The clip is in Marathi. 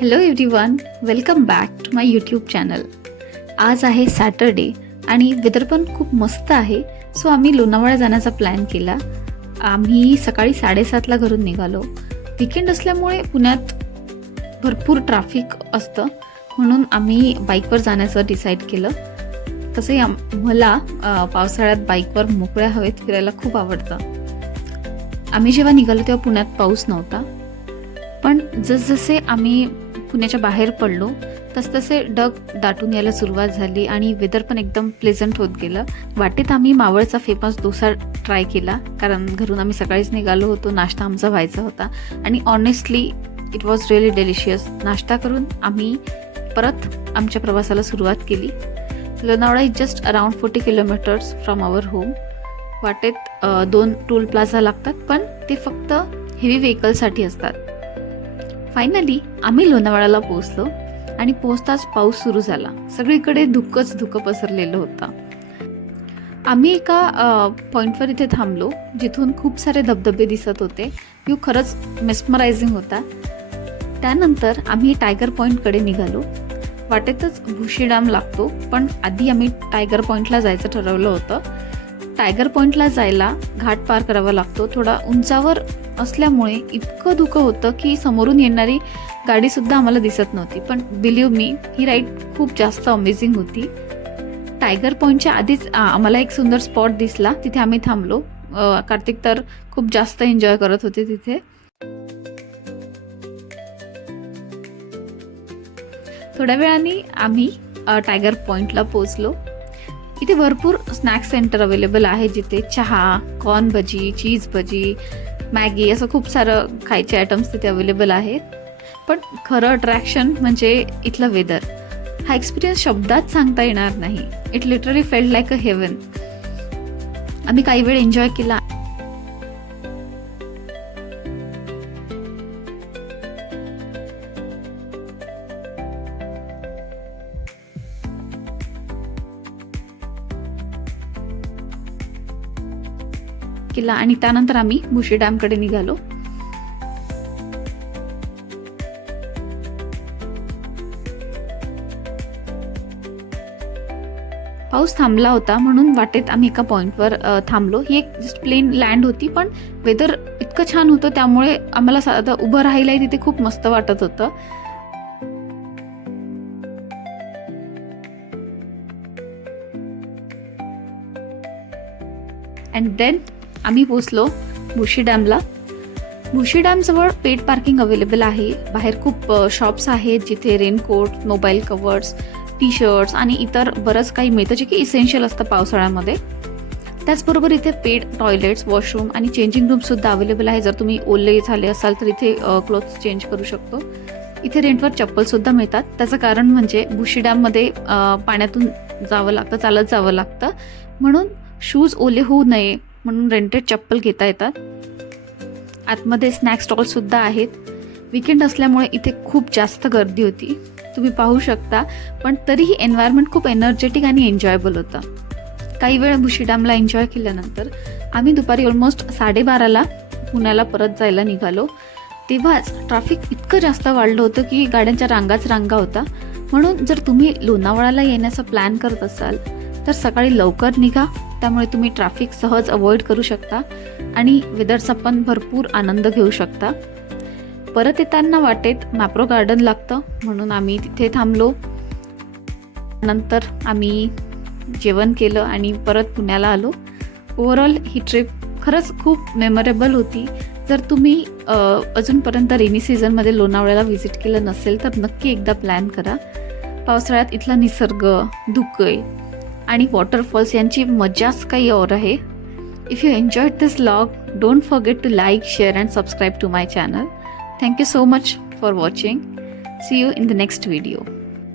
Hello everyone, welcome back to my YouTube channel. आज आहे सॅटरडे आणि वेदर पण खूप मस्त आहे. सो आम्ही लोणावळा जाण्याचा प्लॅन केला. आम्ही सकाळी 7:30ला घरून निघालो. वीकेंड असल्यामुळे पुण्यात भरपूर ट्रॅफिक असतं, म्हणून आम्ही बाईकवर जाण्याचं डिसाईड केलं. तसंही मला पावसाळ्यात बाईकवर मोकळ्या हवेत फिरायला खूप आवडतं. आम्ही जेव्हा निघालो तेव्हा पुण्यात पाऊस नव्हता, पण जसजसे आम्ही पुण्याच्या बाहेर पडलो तसतसे ढग दाटून यायला सुरुवात झाली आणि वेदर पण एकदम प्लेझंट होत गेलं. वाटेत आम्ही मावळचा फेमस डोसा ट्राय केला, कारण घरून आम्ही सकाळीच निघालो होतो. नाश्ता आमचा व्हायचा होता आणि honestly it was really delicious. नाश्ता करून आम्ही परत आमच्या प्रवासाला सुरुवात केली. Lonavala is just around 40 kilometres from our home. वाटेत 2 टोल प्लाझा लागतात, पण ते फक्त हेवी व्हेकलसाठी असतात. फायनली आम्ही लोणावळ्याला पोहोचलो आणि पोहोचताच पाऊस सुरू झाला. सगळीकडे धुकं पसरलेलं होतं. आम्ही एका पॉईंटवर इथे थांबलो, जिथून खूप सारे धबधबे दिसत होते. व्ह्यू खरंच मेस्मरायझिंग होता. त्यानंतर आम्ही टायगर पॉईंटकडे निघालो. वाटेतच भुशी डॅम लागतो, पण आधी आम्ही टायगर पॉईंटला जायचं ठरवलं होतं. टायगर पॉईंटला जायला घाट पार करावा लागतो. थोडा उंचावर असल्यामुळे इतकं धुकं होतं की समोरून येणारी गाडीसुद्धा आम्हाला दिसत नव्हती. पण बिलीव्ह मी, ही राईड खूप जास्त अमेझिंग होती. टायगर पॉईंटच्या आधीच आम्हाला एक सुंदर स्पॉट दिसला, तिथे आम्ही थांबलो. कार्तिक तर खूप जास्त एन्जॉय करत होते तिथे. थोड्या वेळाने आम्ही टायगर पॉईंटला पोहोचलो. इथे भरपूर स्नॅक्स सेंटर अवेलेबल आहे, जिथे चहा, कॉर्न भजी, चीज भजी, मॅगी असं खूप सारं खायचे आयटम्स तिथे अवेलेबल आहेत. पण खरं अट्रॅक्शन म्हणजे इथलं वेदर. हा एक्सपिरियन्स शब्दात सांगता येणार नाही. It literally felt like a heaven. आम्ही काही वेळ एन्जॉय केला. आणि त्यानंतर आम्ही भुशी डॅमकडे निघालो. पाऊस थांबला होता, म्हणून वाटेत आम्ही एका पॉइंटवर थांबलो. ही एक जस्ट प्लेन लँड होती, पण वेदर इतकं छान होतं त्यामुळे आम्हाला साधं उभं राहायलाही तिथे खूप मस्त वाटत होतं. अँड देन आम्ही पोचलो भुशी डॅमला. भुशी डॅमजवळ पेड पार्किंग अवेलेबल आहे. बाहेर खूप शॉप्स आहेत, जिथे raincoat, mobile covers, T shirts आणि इतर बरंच काही मिळतं, जे की इसेन्शियल असतं पावसाळ्यामध्ये. त्याचबरोबर इथे पेड टॉयलेट्स, वॉशरूम आणि चेंजिंग रूमसुद्धा अवेलेबल आहे. जर तुम्ही ओले झाले असाल तर इथे क्लोथ्स चेंज करू शकतो. इथे रेंटवर चप्पलसुद्धा मिळतात. त्याचं कारण म्हणजे भुशी डॅममध्ये पाण्यातून जावं लागतं, चालत जावं लागतं, म्हणून शूज ओले होऊ नये म्हणून रेंटेड चप्पल घेता येतात. आतमध्ये स्नॅक स्टॉलसुद्धा आहेत. वीकेंड असल्यामुळे इथे खूप जास्त गर्दी होती, तुम्ही पाहू शकता. पण तरीही एन्व्हायरमेंट खूप एनर्जेटिक आणि एन्जॉयबल होतं. काही वेळ भुशी डॅमला एन्जॉय केल्यानंतर आम्ही दुपारी ऑलमोस्ट 12:30ला पुण्याला परत जायला निघालो. तेव्हाच ट्रॅफिक इतकं जास्त वाढलं होतं की गाड्यांच्या रांगा होता. म्हणून जर तुम्ही लोणावळ्याला येण्याचा प्लॅन करत असाल तर सकाळी लवकर निघा. त्यामुळे तुम्ही ट्रॅफिक सहज अवॉइड करू शकता आणि वेदरचा पण भरपूर आनंद घेऊ शकता. परत येताना वाटेत मॅप्रो गार्डन लागतं, म्हणून आम्ही तिथे थांबलो. नंतर आम्ही जेवण केलं आणि परत पुण्याला आलो. ओव्हरऑल ही ट्रिप खरंच खूप मेमोरेबल होती. जर तुम्ही अजूनपर्यंत रेनी सीझनमध्ये लोणावळ्याला व्हिजिट केलं नसेल तर नक्की एकदा प्लॅन करा. पावसाळ्यात इथला निसर्ग, धुकं आणि वॉटरफॉल्स यांची मजाच काही और आहे. If you enjoyed this vlog, don't forget to like, share and subscribe to my channel. Thank you so much for watching. See you in the next video.